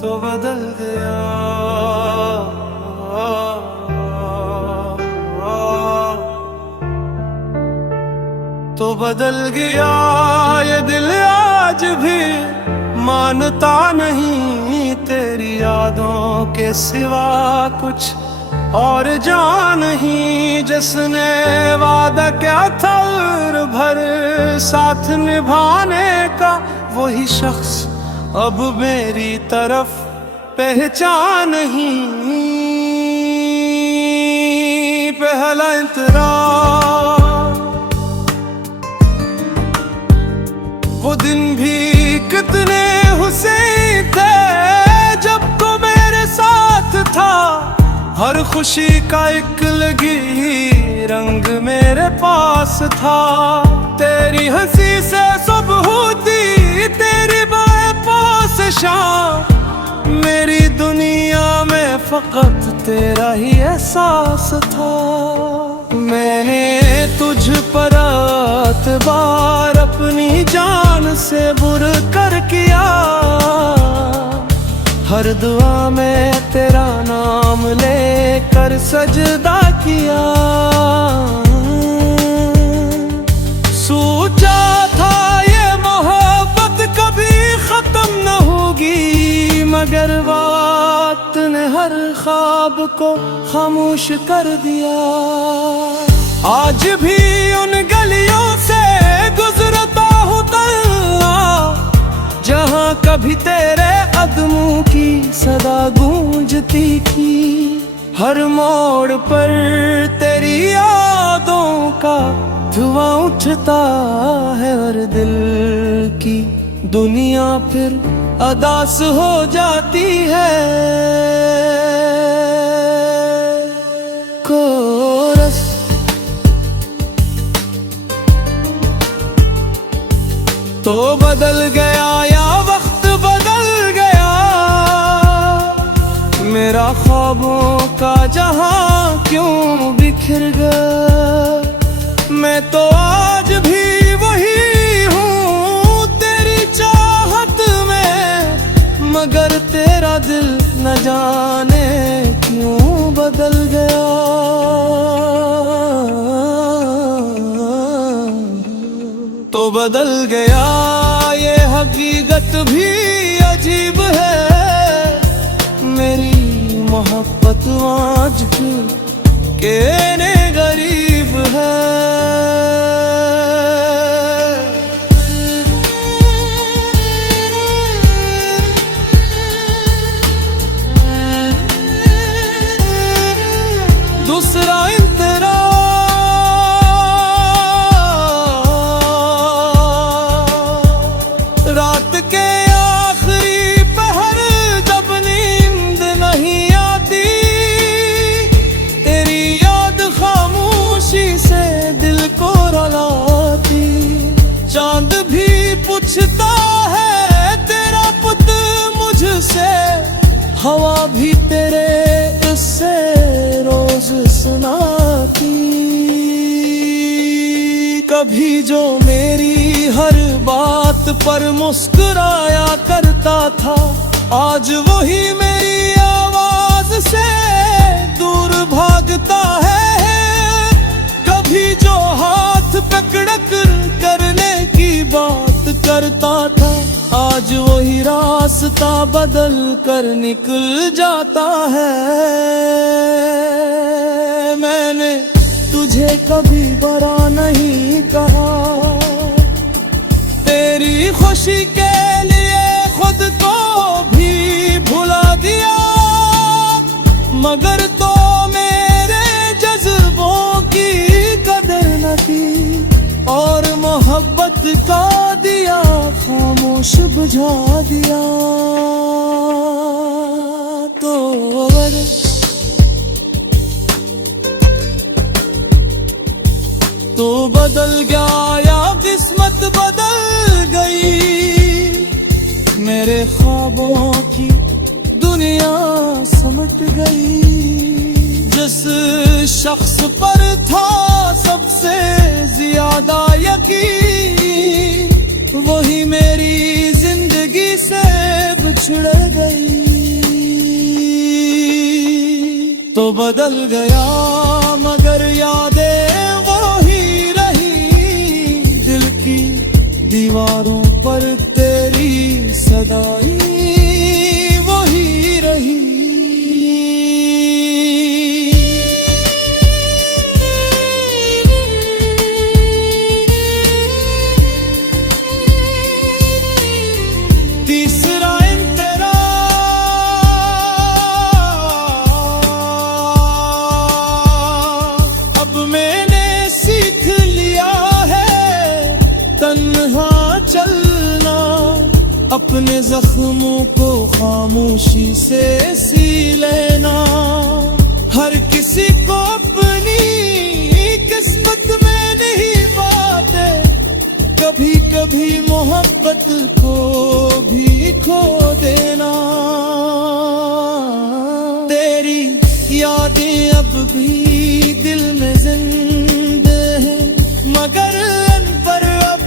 तो बदल गया। तो बदल गया ये दिल आज भी मानता नहीं तेरी यादों के सिवा कुछ और जान नहीं। जिसने वादा क्या था उम्र भर साथ निभाने का, वही शख्स अब मेरी तरफ पहचान नहीं। पहला इंतजार वो दिन भी कितने हुस्न थे जब तो मेरे साथ था। हर खुशी का एक लगी रंग मेरे पास था। तेरी हंसी से सुबह होती, तेरी बाएं पास शाम। मेरी दुनिया में फकत तेरा ही एहसास था। मैंने तुझ पर एतबार अपनी जान से बुर कर किया। हर दुआ में तेरा नाम लेकर सजदा किया। सोचा था ये मोहब्बत कभी खत्म न होगी, मगर वक्त ने हर ख्वाब को खामोश कर दिया। आज भी उन गलियों से गुजरता हूँ तन्हा, जहाँ कभी तेरे कदमों की सदा गूंजती थी। हर मोड़ पर तेरी यादों का धुआं उठता है और दिल की दुनिया फिर अदास हो जाती है। कोरस तो बदल गया या वक्त बदल गया, मेरा ख्वाबों का जहां क्यों बिखर गया। मैं तो आज भी वही हूँ तेरी चाहत में, मगर तेरा दिल न जाने क्यों बदल गया। तो बदल गया ये हकीकत भी अजीब है। मेरी मोहब्बत आज भी कहने गरीब है। दूसरा इंतरा रात के आखिरी पहर जब नींद नहीं आती, तेरी याद खामोशी से दिल को रुलाती। चांद भी पूछता है तेरा पुत मुझसे, हवा भी तेरे इससे रोज सुनाती। कभी जो मेरी हर बात पर मुस्कुराया करता था, आज वही मेरी आवाज से दूर भागता है। कभी जो हाथ पकड़ करने की बात करता था, आज वही रास्ता बदल कर निकल जाता है। मैंने तुझे कभी बुरा नहीं कहा, तेरी खुशी के लिए खुद को भी भुला दिया। मगर तो मेरे जज्बों की कदर न की, और मोहब्बत का दिया खामोश बुझा दिया। तो बदल गया या किस्मत बदल गई, मेरे ख्वाबों की दुनिया समट गई। जिस शख्स पर था सबसे ज्यादा यकीन, वही मेरी जिंदगी से बिछड़ गई। तो बदल गया मगर यादें वो ही रही, दिल की दीवारों पर तेरी सदाई वही रही। तीसरा तेरा अब मैंने सीख लिया है तन्हा चलना, अपने जख्मों को खामोशी से सी लेना। हर किसी को अपनी किस्मत में नहीं पाते, कभी कभी मोहब्बत को भी खो देना। तेरी यादें अब भी दिल में जिंदा हैं, मगर उन पर अब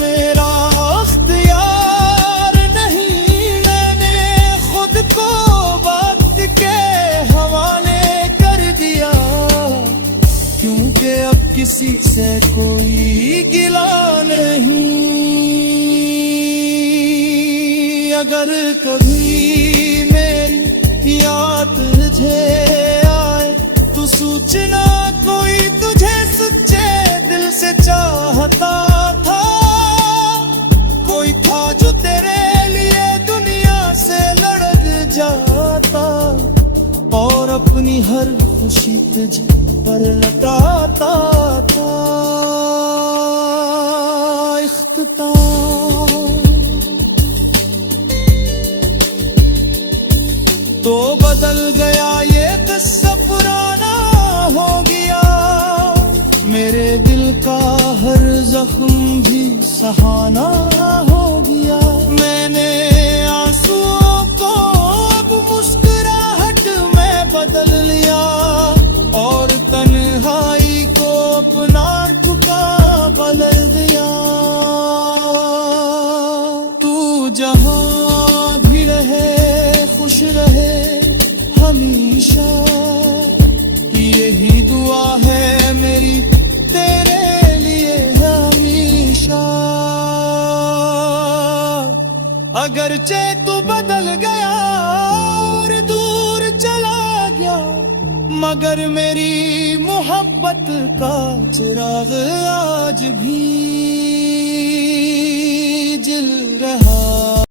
मेरा अख्तियार नहीं। मैंने खुद को वक्त के हवाले कर दिया, क्योंकि अब किसी से कोई गिला नहीं। अगर कभी मेरी याद तुझे आए तो सोचना कोई तुझे सच्चे दिल से चाहता था। कोई था जो तेरे लिए दुनिया से लड़ जाता, और अपनी हर खुशी तुझे पर लौटाता था। तो बदल गया ये किस्सा पुराना हो गया, मेरे दिल का हर जख्म भी सहाना हो गया। मैंने आंसुओं को अब मुस्कुराहट में बदल लिया, और तन्हाई को अपना ठुका बदल दिया। तू जहां भी रहे खुश रहे हमेशा, यही दुआ है मेरी तेरे लिए हमेशा। अगरचे तू बदल गया और दूर चला गया, मगर मेरी मोहब्बत का चिराग आज भी जल रहा।